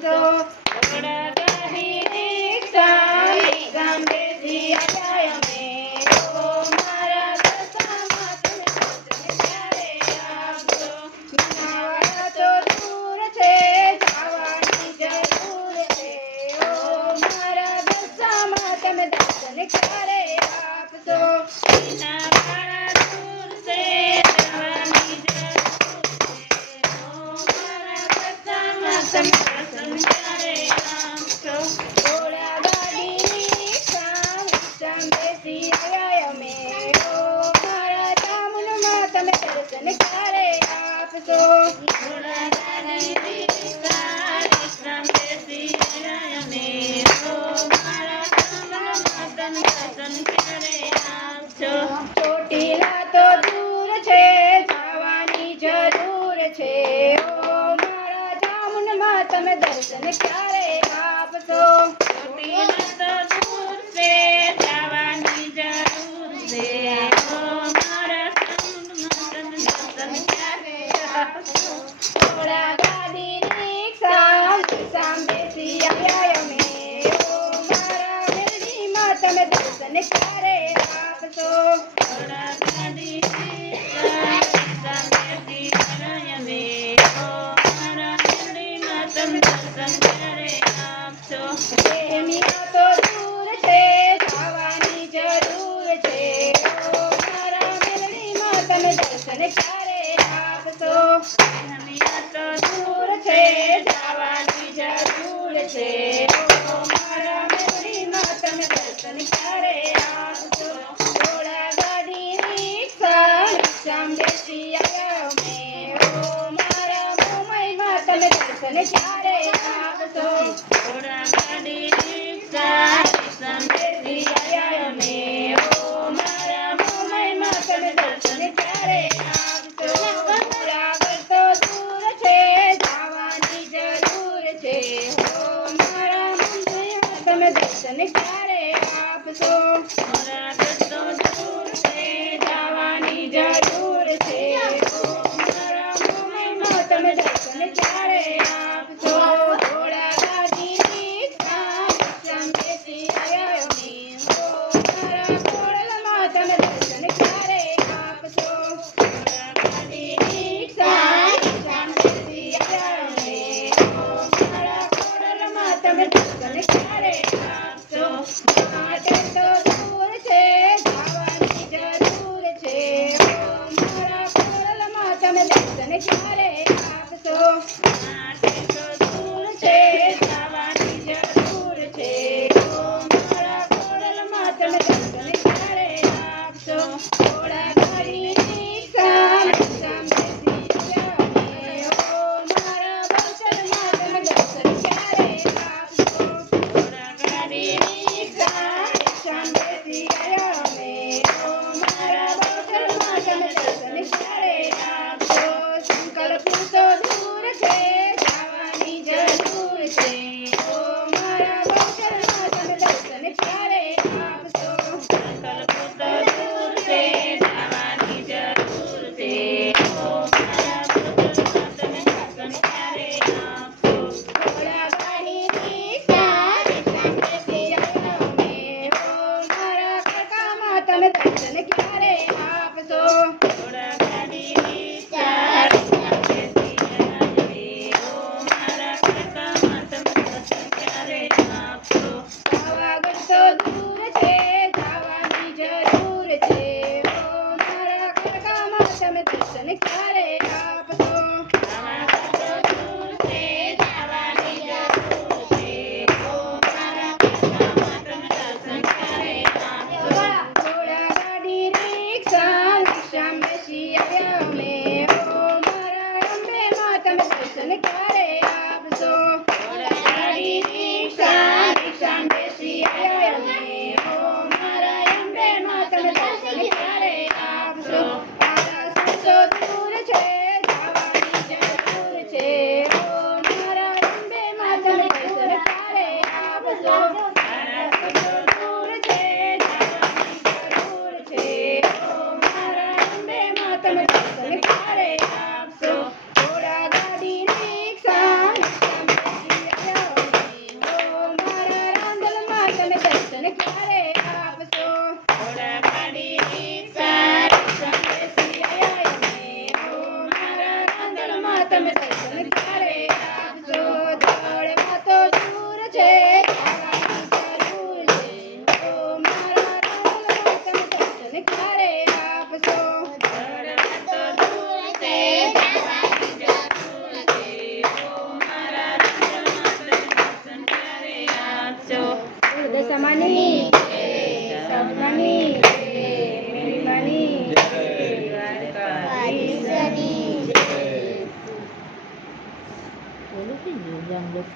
આપશો. ઘોડાગાડી રિક્ષામાં બેસી આવ્યા અમે. ઓ મારા દશામાં તમે દર્શન ક્યારે આપશો. લુણાવાડા તો દૂર છે, જવાની જરૂર છે. ઓ મારા દશામાં તમે દર્શન ક્યારે આપશો. લુણાવાડા દૂર છે, જવાની જરૂર છે. ઓ મારા દશામાં તમે દર્શન ક્યારે આપશો. ઘોડાગાડી રિક્ષામાં બેસી આવ્યા અમે. ઓ મારા ચામુંડમાં તમે દર્શન ક્યારે આપશો. ઘોડાગાડી રિક્ષામાં બેસી આવ્યા અમે. ઓ મારા ચામુંડમાં તમે દર્શન ક્યારે આપશો. ચોટીલા તો દૂર છે, જવાની જરૂર છે. ઓ મારા ચામુંડમાં તમે દર્શન ક્યારે આપશો. ચોટીલા તો દૂર છે, જવાની જરૂર છે. ઓ મારા ચામુંડમાં તમે દર્શન ક્યારે આપશો. ઘોડાગાડી રિક્ષામાં બેસી આવ્યા અમે. ઓ મારા મેરડીમાં તમે દર્શન ક્યારે આપશો. ઘોડાગાડી રિક્ષામાં બેસી આવ્યા અમે. ઓ મારા મેરડીમાં તમે દર્શન ક્યારે આપશો. પ્રેમીઓ તો દૂર છે, જવાની જરૂર છે. ઓ મારા મેરડીમાં તમે દર્શન ક્યારે આપશો. પ્રેમીઓ તો દૂર છે, જવાની જરૂર છે. ઓ મારા મેરડીમાં તમે દર્શન ક્યારે આપશો. ઘોડાગાડી રિક્ષામાં બેસી આવ્યા અમે. ઓ મારા મોમાઈમાં તમે દર્શન ક્યારે આપશો. ઘોડાગાડી રિક્ષામાં બેસી આવ્યા અમે. ઓ મારા મોમાઈમાં તમે દર્શન ક્યારે આપશો. ઘોડાગઢ તો દૂર છે, જવાની જરૂર છે. ઓ મારા મંદિરમાં તમે દર્શન ક્યારે આપશો. ઘોડાગઢ તો દૂર છે, જવાની જરૂર છે. ઓ મારા મોમાઈમાં તમે દર્શન ક્યારે આપશો. ઘોડાગાડી રિક્ષામાં બેસી આવ્યા અમે. ઓ મારા ખોડલમાં તમે દર્શન ક્યારે આપશો. ઘોડાગાડી રિક્ષામાં બેસી આવ્યા અમે. ઓ મારા ખોડલમાં તમે દર્શન ક્યારે આપશો. માટે તો દૂર છે, જવાની જરૂર છે. ઓ મારા ખોડલમાં તમે દર્શન ક્યારે આપશો. માટે તો દૂર છે, જવાની જરૂર છે. ઓ મારા ખોડલમાં તમે દર્શન ક્યારે આપશો. ઘોડાગાડી રિક્ષામાં બેસી આવ્યા અમે. ઓ મારા બહુચરમાં તમે દર્શન ક્યારે આપશો. ઘોડાગાડી રિક્ષામાં બેસી આવ્યા અમે. ઓ મારા બહુચરમાં તમે દર્શન ક્યારે આપશો. સંકલ્પુર તો દૂર છે, જવાની જરૂર છે. ઓ મારા બહુચરમાં તમે દર્શન ક્યારે આપશો. સંકલ્પુર તો દૂર છે, જવાની જરૂર છે. ઓ મારા બહુચરમાં તમે દર્શન ક્યારે આપશો. ઘોડાગાડી રિક્ષામાં બેસી આવ્યા અમે. ઓ મારા ખડકામાં તમે દર્શન ક્યારે આપશો. ઘોડાગાડી રિક્ષામાં બેસી આવ્યા અમે. ઓ મારા ખડકામાં તમે દર્શન ક્યારે આપશો. પાવાગઢ તો દૂર છે, જવાની જરૂર છે. ઓ મારા ખડકામાં તમે દર્શન ક્યારે આપશો. પાવાગઢ તો દૂર છે, જવાની જરૂર છે. ઓ મારા ખડકામાં તમે દર્શન ક્યારે આપશો. ઘોડાગાડી રિક્ષામાં બેસી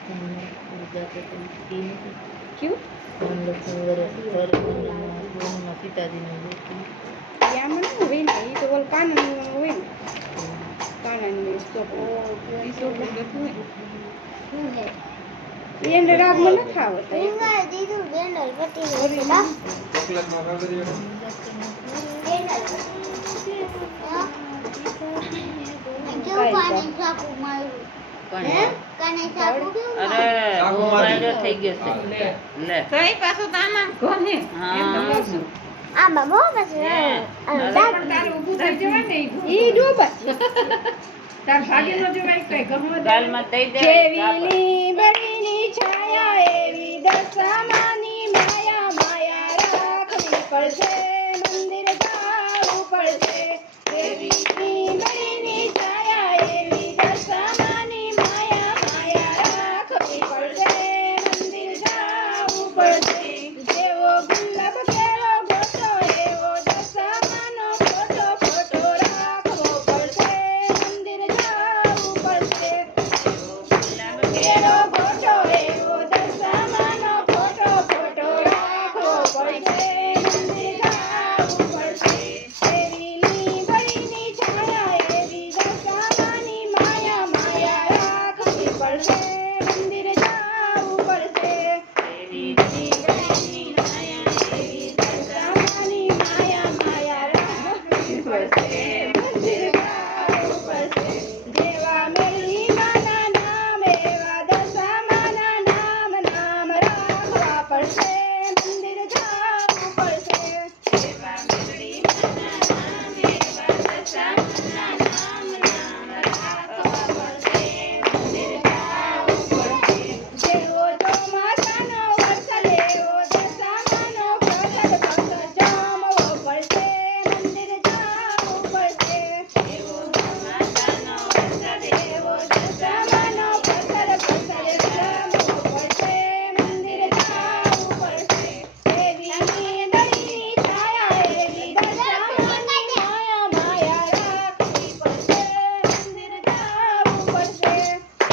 क्यों या मन हुई नहीं तो बोल कान हुई कान में सो ये राग में न था होता है दीदी बेंडल पट्टी होता चॉकलेट में खा दे जो पानी सापू मारू કાને સાપુ અરે સાપુ માર્યો થઈ ગયો છે લે કઈ પાછો તામા કોને એમ તો કહું આ બાબો બસ તાર ઊભું થઈ જવાય ને ઈ ડૂબ તાર ભાગે નો જવાય કઈ ગમો દાલ માં દઈ દે જેવીની બળીની છાયા એવી દશામાની માયા માયા રાખવી પડશે મંદિર જાવું પડશે જેવીની બળીની છાયા એવી દશામાની માયા માયા રાખવી પડશે મંદિર જાવું પડશે જેવો ગુલાબ કેળો ગોટો એવો દશામાનો ફોટો ફોટો રાખવો પડશે મંદિર જાવું પડશે જેવો ગુલાબ કેળો ગોટો એવો દશામાનો ફોટો ફોટો રાખવો પડશે મંદિર જાવું પડશે એવીની બળીની છાયા એવી દશામાની માયા માયા રાખવી પડશે મંદિર જાવું પડશે એવીની બળીની છાયા એવી દશામાની માયા માયા રાખવી પડશે મંદિર જાવું પડશે જેવા મેળી માના નામ એવા દશામાના નામ નામ રાખવા પડશે મંદિર જાવું પડશે જેવા મેળી માના નામ એવા દશામાના નામ નામ રાખવા પડશે મંદિર જાવું પડશે જેવો ચોમાસાનો વરસાદ એવો દશામાનો પ્રસાદ પ્રસાદ જમવો પડશે મંદિર જાવું પડશે જેવો ચોમાસાનો વરસાદ એવો દશામાનો પ્રસાદ પ્રસાદ જમવો પડશે મંદિર જાવું પડશે એવીની બળીની છાયા એવી દશામાની માયા માયા રાખવી પડશે મંદિર જાવું પડશે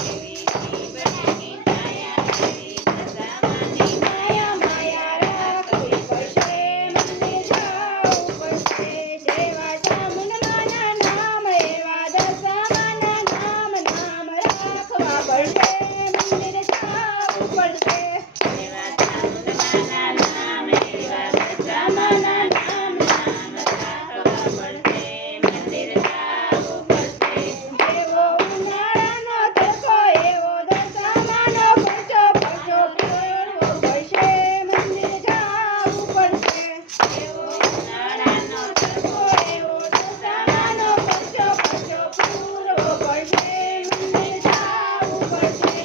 એવીની બળીની છાયા એવી દશામાની માયા માયા રાખવી પડશે મંદિર જાવું પડશે જેવા ચામુંડમાના નામ એવા દશામાના નામ નામ રાખવા પડશે મંદિર જાવું પડશે જેવા ચામુંડમાના નામ એવા દશામાના નામ નામ રાખવા પડશે મંદિર જાવું પડશે જેવો ઉનાળાનો તડકો એવો દશામાનો પરચો પરચો ફેરવો પડશે મંદિર જાવું પડશે જેવો ઉનાળાનો તડકો એવો દશામાનો પરચો પરચો ફેરવો પડશે મંદિર જાવું પડશે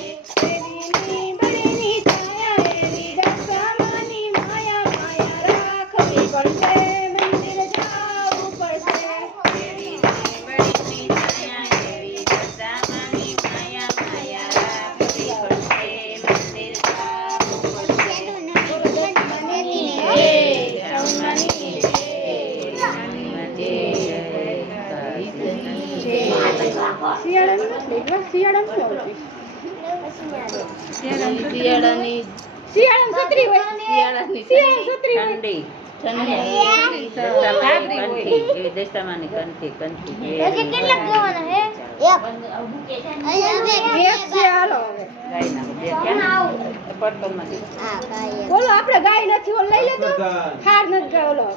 એવીની બળીની છાયા એવી દશામાની માયા માયા રાખવી પડશે મંદિર જાવું પડશે એવીની બળીની છાયા એવી દશામાની માયા માયા રાખવી પડશે મંદિર જાવું પડશે શિયાળાની છત્રી હોય શિયાળાની છત્રી ઠંડી દશામાની કંઠી કંઠી કેટલા દેવાના હે એક છે હાલો બોલો આપણે ગાય નથી ઓલ લઈ લેતો હાર નથી ગાય ઓલો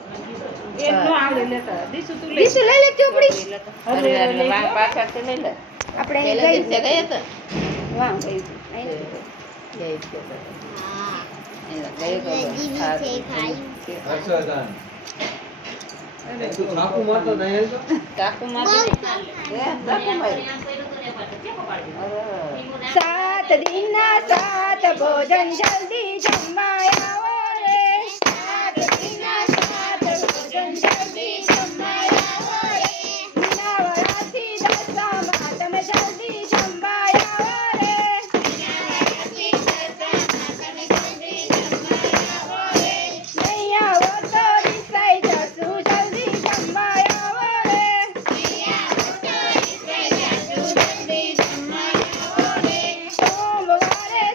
એક નો આવડે લેતા દીસુ તું લઈ લે ચોપડી અરે વાહ પાછળથી લઈ લે આપણે ગઈ છે ગઈ તો વાહ ગઈ અહીં ગઈ છે હા એલા ગઈ તો અચ્છા તું ચાકુ મારતો નહીં તો ચાકુ મારતો સાત દિનના સાત ભોજન જલ્દી જમવા આવો રે સાત દિનના સાત ભોજન જલ્દી જમવા આવો રે નવરાત્રી દશામાં તમે જલ્દી જમવા આવો રે નવરાત્રી દશામાં તમે જલ્દી જમવા આવો રે નહીં આવો તો રિસાઈ જશું જલ્દી જમવા આવો રે નહીં આવો તો રિસાઈ જશું જલ્દી જમવા આવો રે સોમવારે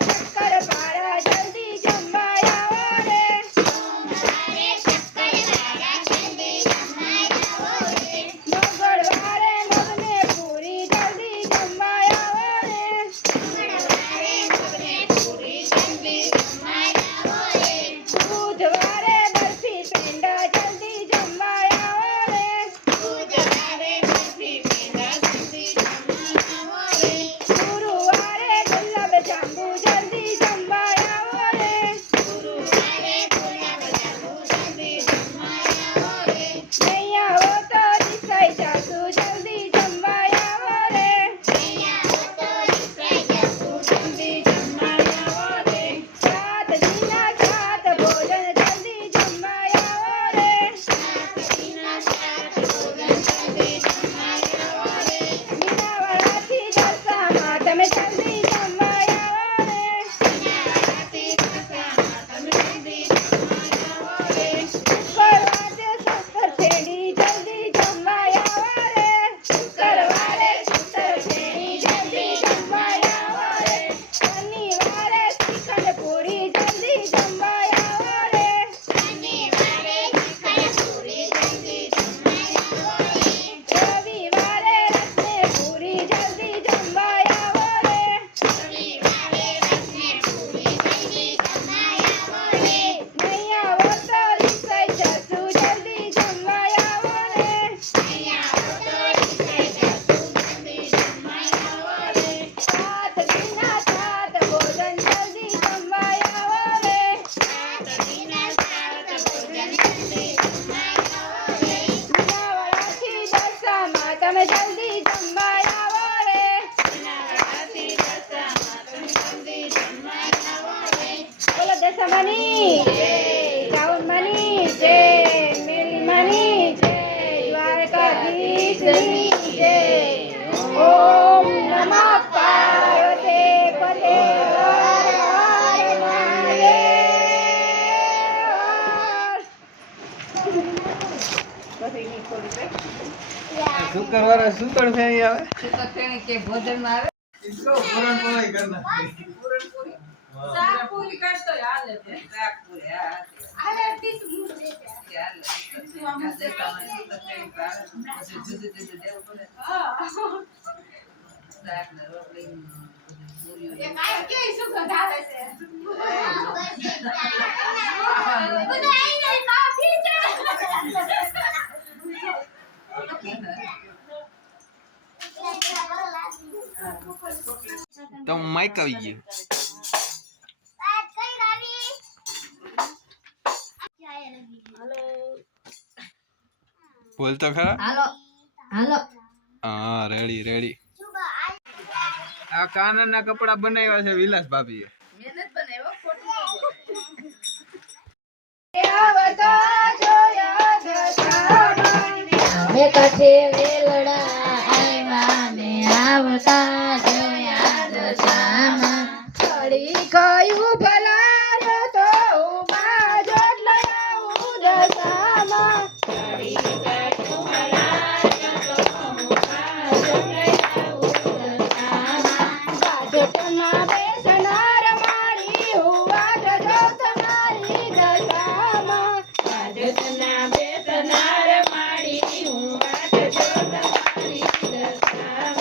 કૃષ્ણની જય. ઓમ નમઃ પાર્વતી પતે હર હર મહાદેવ. શુક્રવારે સુતળ ફેરી આવે સુતર ફેણી કે ભોજનમાં આવે इसको पूरण पूरा करना શાકપુરી કરતો હાલે છે શાકપુરી હા આલે તીસ મું દે હાલે શું આમ દેતા મને સુતર ફેણી પાડે પછી જુદું જુદું દેવું પડે હા શાક ને રોટલી પૂરીઓ એ કાય કે સુગંધ આવે છે બધા આઈને કાફી છે તો માઈક આવી ગયું બોલ તો ખરા હાલો હાલો હા રેડી રેડી આ કાનના કપડા બનાવ્યા છે વિલાસ ભાભીએ મહેનત બનાવ્યો ખોટું ન આવતા જોયા દશામાં મે કાઠે વેલડા આવ્યા મે આવતા જોયા દશામાં ચડી ગયું ભલારો તો ઉભા જોટ લયાવું દશામાં ચડી ગયું ભલારો તો ઉભા જોટ લયાવું દશામાં બાજોટમાં બેસનાર મારી હું વાટ જો તમારી દશામાં બાજોટના બેસનાર મારી હું વાટ જો તમારી દશામાં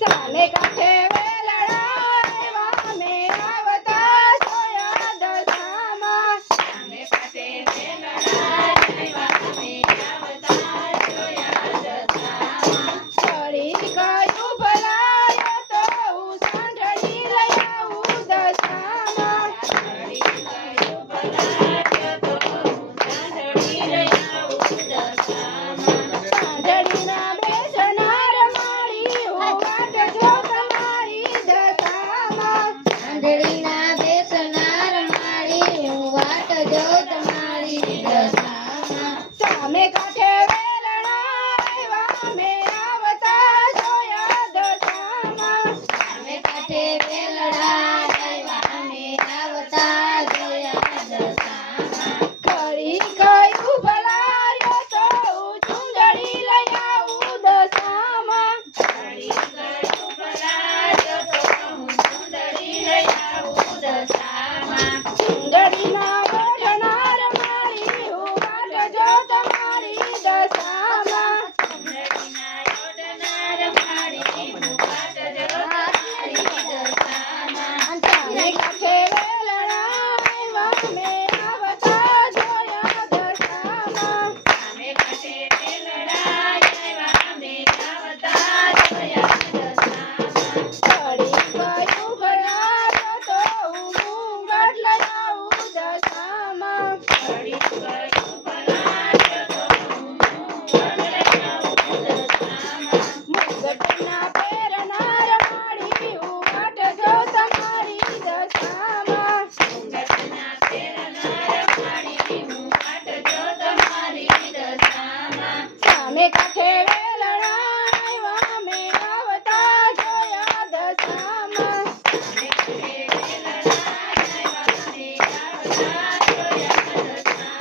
સામે કાંઠે વેલડા આવ્યા મે આવતા જોયા દશામાં સામે કાંઠે વેલડા આવ્યા મે આવતા જોયા દશામાં ચડી ગયું ભલાયો તો હું સાંઢળી લઈ આવું દશામાં ચડી ગયું ભલાયો તો હું સાંઢળી લઈ આવું દશામાં સાંઢળીના બેસનાર મારી હું વાટ જો તમારી દશામાં આંધળીના બેસનાર મારી હું વાટ જો તમારી દશામાં સામે કાંઠે વેલણા આવ્યા મે આવતા જોયા દશામાં સામે કાંઠે વેલડા આવ્યા મે આવતા જોયા દશામાં ખરી ગયું ભલાયો તો હું ચૂંદડી લઈ આવું દશામાં ખરી ગયું ભલાયો તો હું ચૂંદડી લઈ આવું દશામાં ચૂંદડીમાં ઓઢનાર મારી હું વાટ જો તમારી દશામાં ચૂંદડીના ઓઢનાર મારી હું વાટ જો તમારી દશામાં સામે કાંઠે વેલણા આવ્યા મે આવતા જોયા દશામાં સામે કાંઠે વેલણા આવ્યા મે આવતા જોયા દશામાં ચડી ગયું ભલાયો તો હું ઘૂંઘટ લઈ આવું દશામાં ચડી ગયું ભલાયો તો હું ઘૂંઘટ લઈ આવું દશામાં મુગટના પહેરનાર મારી હું વાટ જો તમારી દશામાં મુગટના પહેરનાર મારી હું વાટ જો તમારી દશામાં સામે કાંઠે વેલણા આવ્યા મે આવતા જોયા દશામાં સામે કાંઠે વેલણા આવ્યા મે આવતા જોયા દશામાં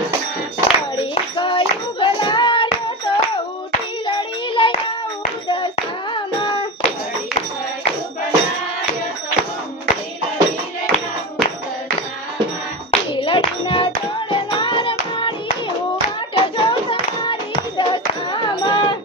ચડી ગયું ભલાયો તો ઉઠી લડી લઈ આવું દશામાં ચડી ગયું ભલાયો તો ઉઠી લડી લઈ આવું દશામાં ખીલડીના જોડનાર મારી હું વાટ જો તમારી દશામાં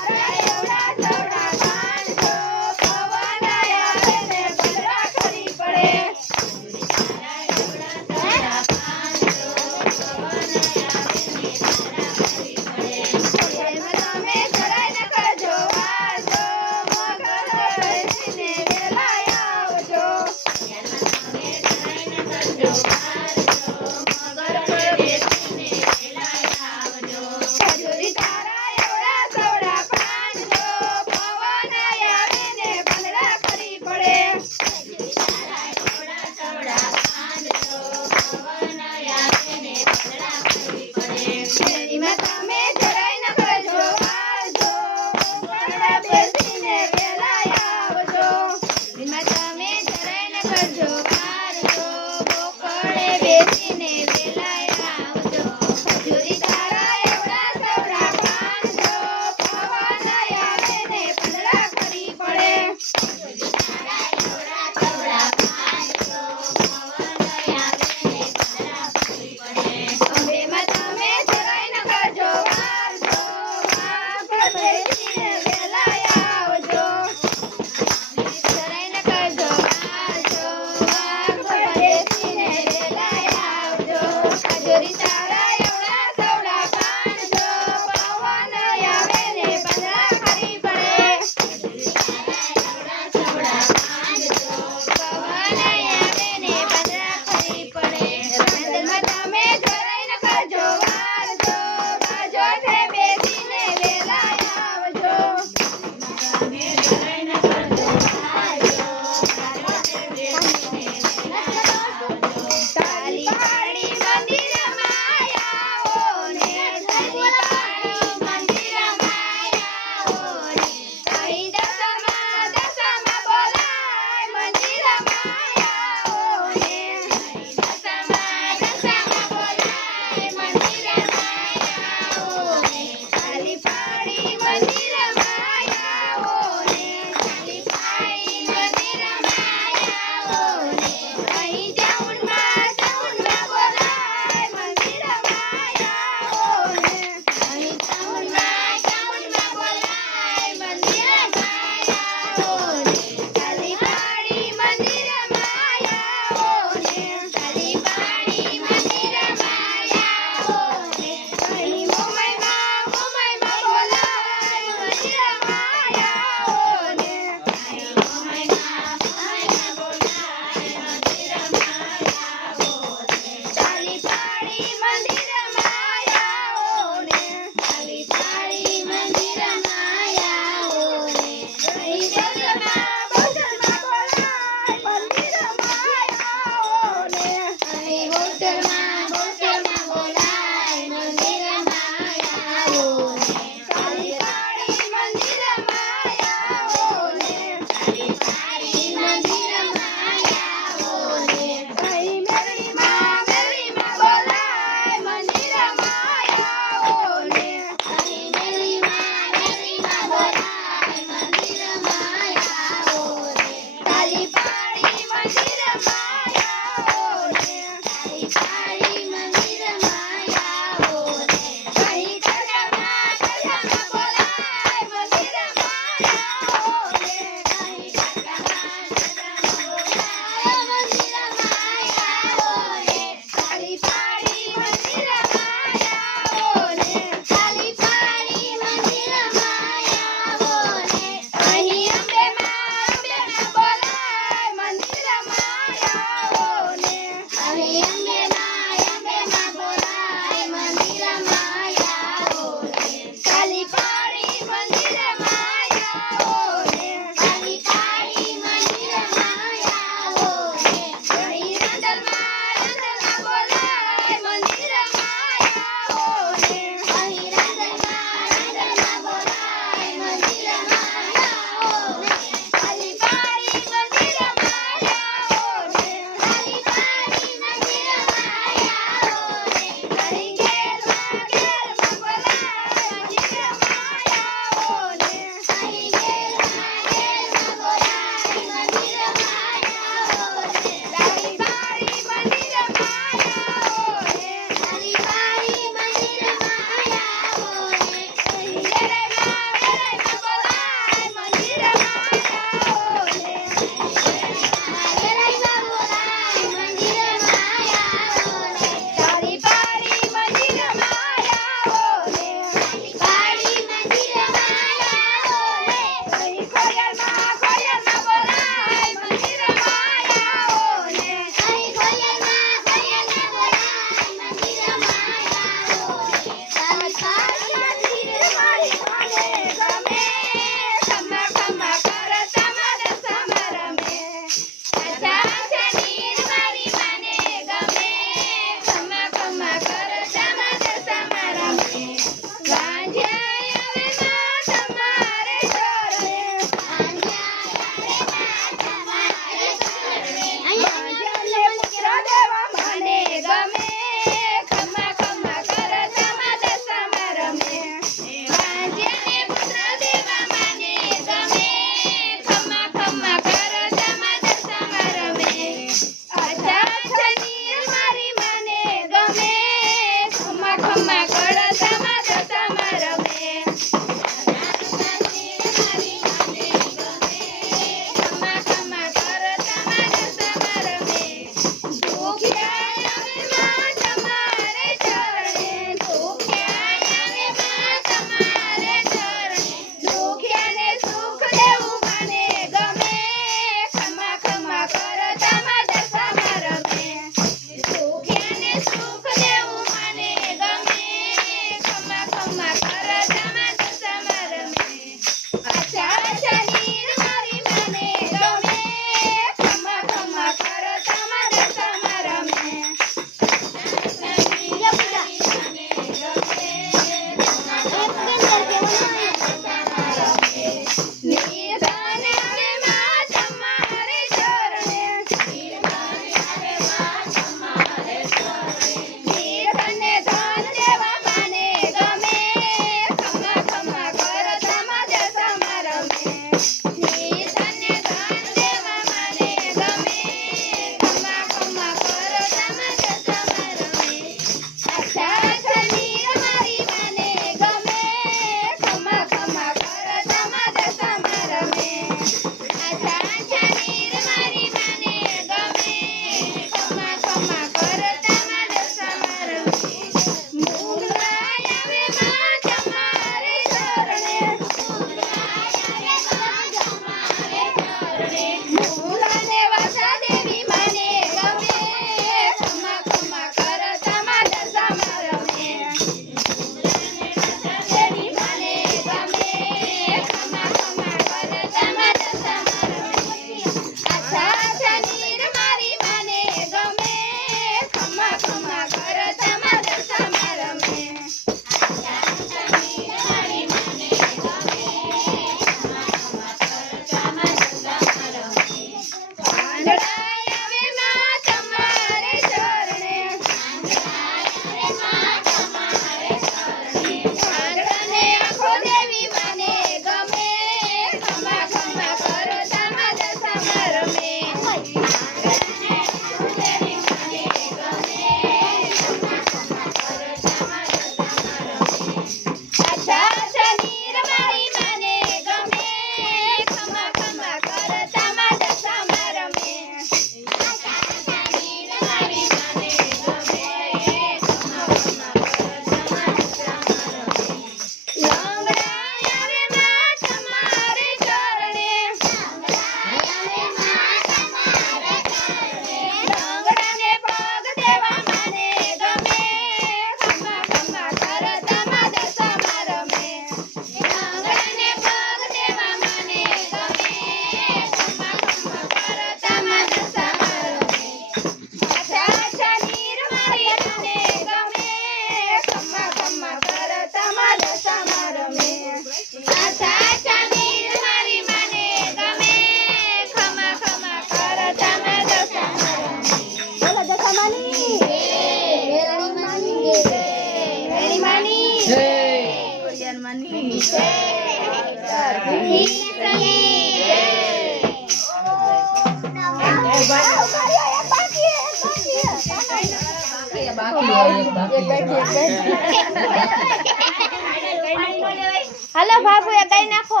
હાલો બાબુ એ કઈ નાખો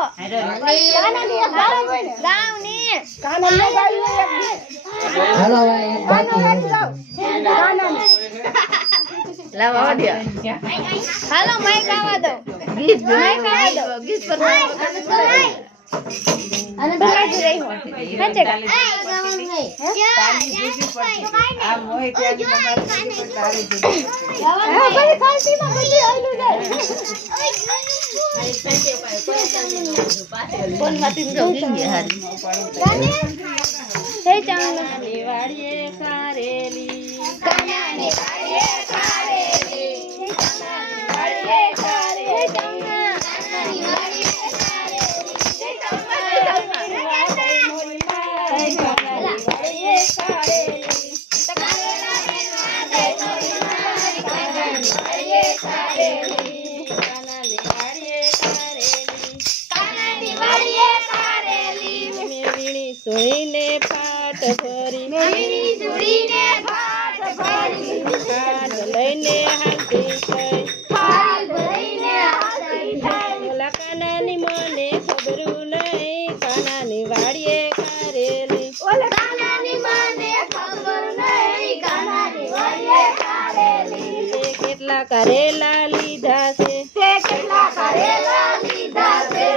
ગાવ ની હાલો માઈક આવા દો માઈક આવા દો ગીત પર અને બાજુ રહી હો હંચે ગાવ નહીં આ મોય ક્યાં તમારી તારી હા ભલે ખાસી માં બધી આઈલું જાય કોણ માથી જો ગઈ હારી તે ચાંગલો વાડીએ કારેલી કન્યાની વાડીએ કારેલી વાડીએ કારેલી કન્યાની વાડીએ સોઈને પાટ ભરી મેરી સુરીને ભાત ભરી હાથ લઈને હાલતી થઈ હાલ ભરીને હાલતી થઈ ઓલા કાનાની મને ખબરું નહીં કાનાની વાડીએ કારેલી ઓલે કાનાની મને ખબર નહીં કાનાની વાડીએ કારેલી તે કેટલા કરેલા લીધા છે તે કેટલા કરેલા લીધા છે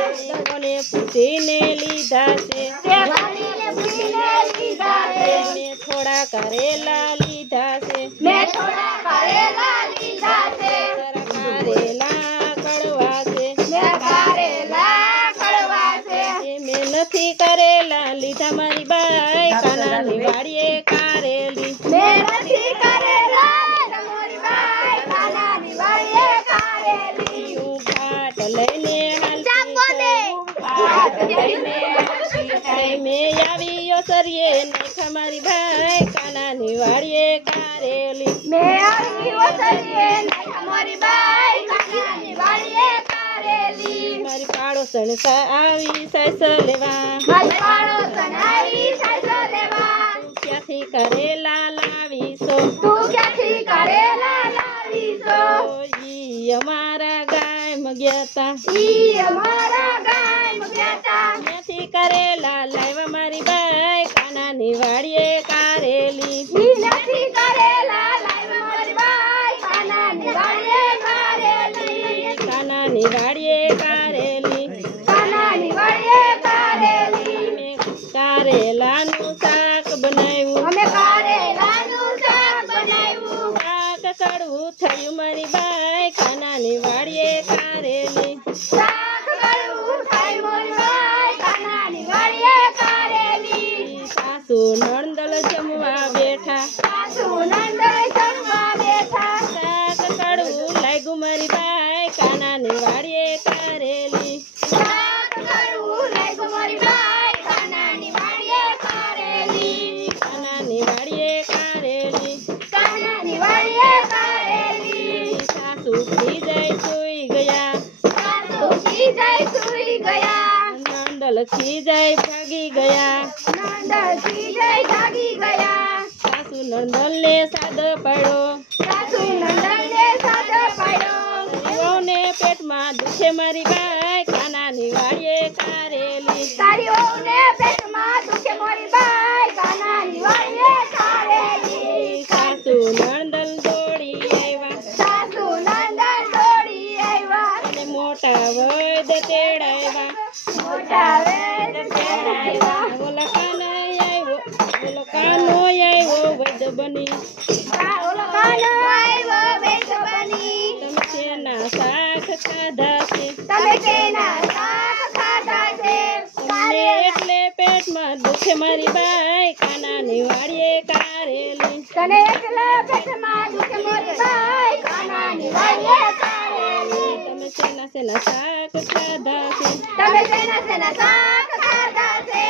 મને પૂછીને લીધા છે તે વાડીને પૂછીને લીધા છે મેં થોડા કરેલા લીધા છે મેં થોડા કરેલા લીધા છે તારા કરેલા કડવા છે મેં કરેલા કડવા છે એ મેં નથી કરેલા લીધા મારી બાઈ કાનાની વાડીએ કારેલી મેં નથી કરેલા તમારી બાઈ કાનાની વાડીએ કારેલી હું ઘાટ લઈને ચાપો દે મેં આવ્યો સરીએ નાખા મારી ભાઈ કાનાની વાડીએ કારેલી મેં આવી વસરીએ તમારી બાઈ કાનાની વાડીએ કારેલી મારી પાડોશણ આવી સાસ લેવા મારી પાડોશણ આવી સાસો લેવા ક્યાંથી કરેલા લાવીશો તું ક્યાંથી કરેલા લાવીશો ઈ અમારા ગાય ગયા તા ઈ અમારા ગાય મૂક્યા તા ત્યાંથી કરેલા લાવ્યા મારી બાઈ કાનાની વાડીએ કારેલી ઈ નથી કરેલા લાવ્યા મારી બાઈ કાનાની વાડીએ કારેલી કાનાની વાડીએ કારેલી કાનાની વાડીએ કારેલી મેં કારેલાનું શાક બનાવ્યું અમે કારેલાનું શાક બનાવ્યું શાક કડવું થયું મારી બાઈ કાનાની વાડીએ કારેલી શાક કડવું થાય મારી બાઈ કાનાની વાડીએ કારેલી સાસુ નણદલ જમવા બેઠા સાસુ નંદન જમવા બેઠા શાક કડવું લાગ્યું મારી બાઈ કાનાની વાડીએ કારેલી શાક કડવું લાગ્યું મારી બાઈ કાનાની વાડીએ કારેલી કાનાની વાડીએ કારેલી કાનાની વાડીએ કારેલી સાસુ ખીજાઈ સુઈ ગયા સાસુ ખીજાઈ સુઈ ગયા નણદલ ખીજાઈ ભાગી ગયા નંદન ખીજાઈ જાગી ગયા સાસુ નણદલને સાદો પાડ્યો સાસુ નંદનને સાદો પાડ્યો વહુને પેટમાં દુખે મારી બાઈ કાનાની વાડીએ કારેલી તારી વહુને પેટમાં દુખે મારી બાઈ કાનાની વાડીએ કારેલી સાસુ નણદલ દોડી આવ્યા સાસુ નંદન દોડી આવ્યા અને મોટા વૈદ તેડાવ્યા મોટા વેદ તેડાવ્યા ઓલા કાનો આવ્યો વૈદ બની ઓલો કાનો આવ્યો વેદ બની તમે તેના શાક ખાધા છે તમે કેના શાક ખાધા છે તમને એટલે પેટમાં દુખે મારી બાઈ કાનાની વાડીએ કારેલી તને એકલા પેટમાં દુખે મારી બાઈ કાનાની વાડીએ કારેલી તમે શેના શાક ખાધા છે તમે શેના શાક ખાધા છે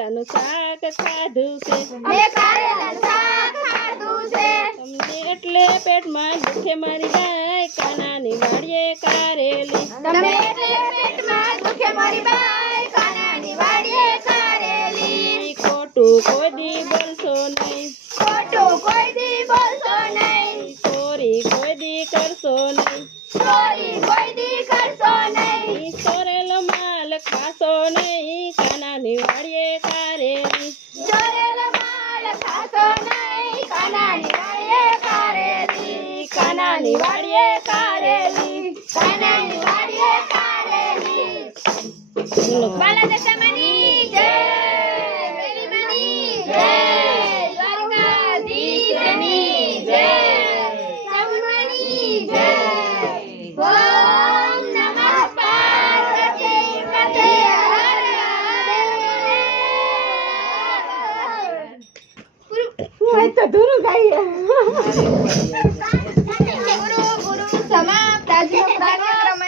કારેલાનું શાક ખાધું છે મેં કારેલાનું શાક ખાધું છે તમને એટલે પેટમાં દુખે મારી ગાય કાનાની વાડીએ કારેલી તમને એટલે પેટમાં દુખે મારી બાઈ કાનાની વાડીએ કારેલી ખોટું કોઈ દી બોલશો નહીં ખોટું કોઈ દી બોલશો નહીં ચોરી કોઈ દી કરશો નહીં ચોરી કોઈ દી કરશો નહીં ચોરેલો માલ ખાશો નહીં કાનાની વાડીએ કારેલી ચોરેલો માલ ખાશો નહીં કાનાની વાડીએ કારેલી કાનાની વાડીએ કારેલી કાનાની વાડીએ કારેલી બાલાદશામાની જય મેરીમાની જય દ્વારકાધીશની જય ચામુંડાની જય ઓમ નમઃ પાર્વતી પતે હર હર તો ધૂરું ગાઈએ ગુરુ ગુરુ સમાપ્ત આજનો કાર્યક્રમ